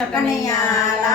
Kanaiya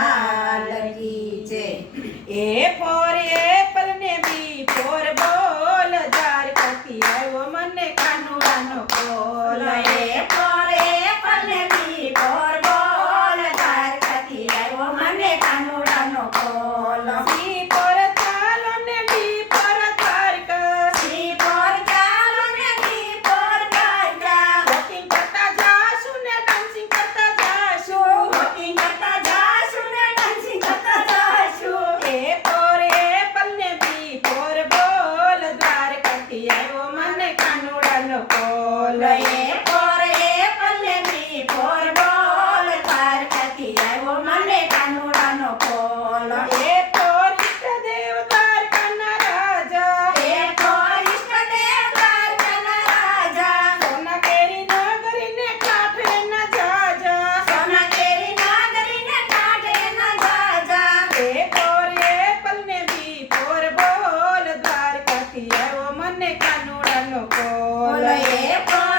કાનુડાનો કોલય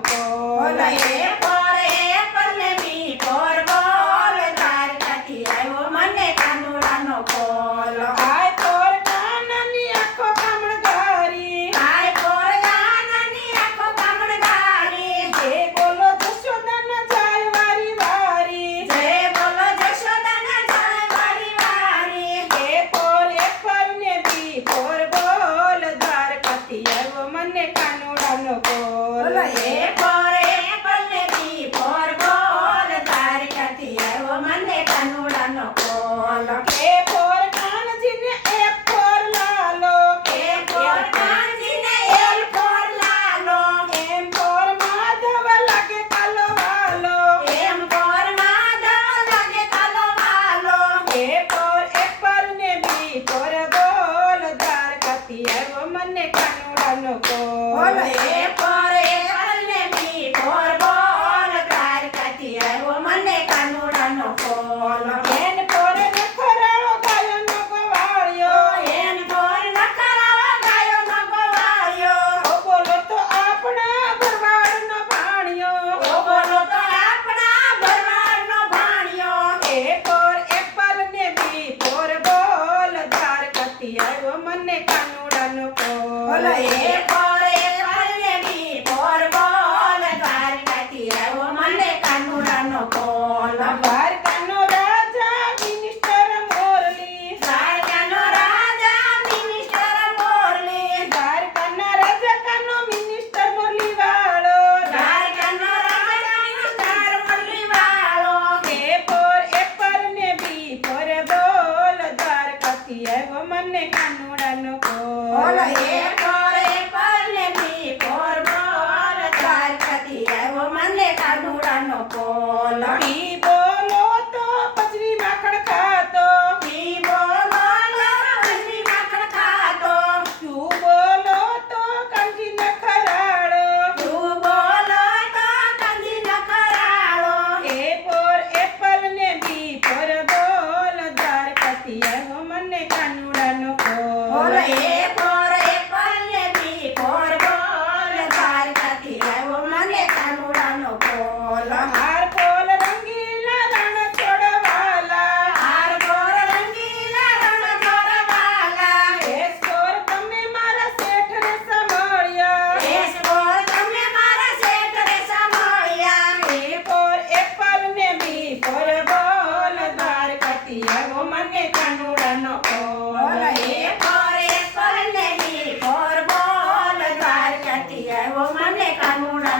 Hola, ¿eh? Olha aí! કોલણી બોલો તો પચરી માખણ ખાતો. મી બોલો પચરી માખણ ખાતો. તું બોલો તો કાંજી ન ખરાળો. તું બોલો તો કાંજી ન ખરાળો. એ ફોર એપલ ને બી ફોર બોલ ધાર કતિયા હો મને કાનુડાનો ફોર એ ફોર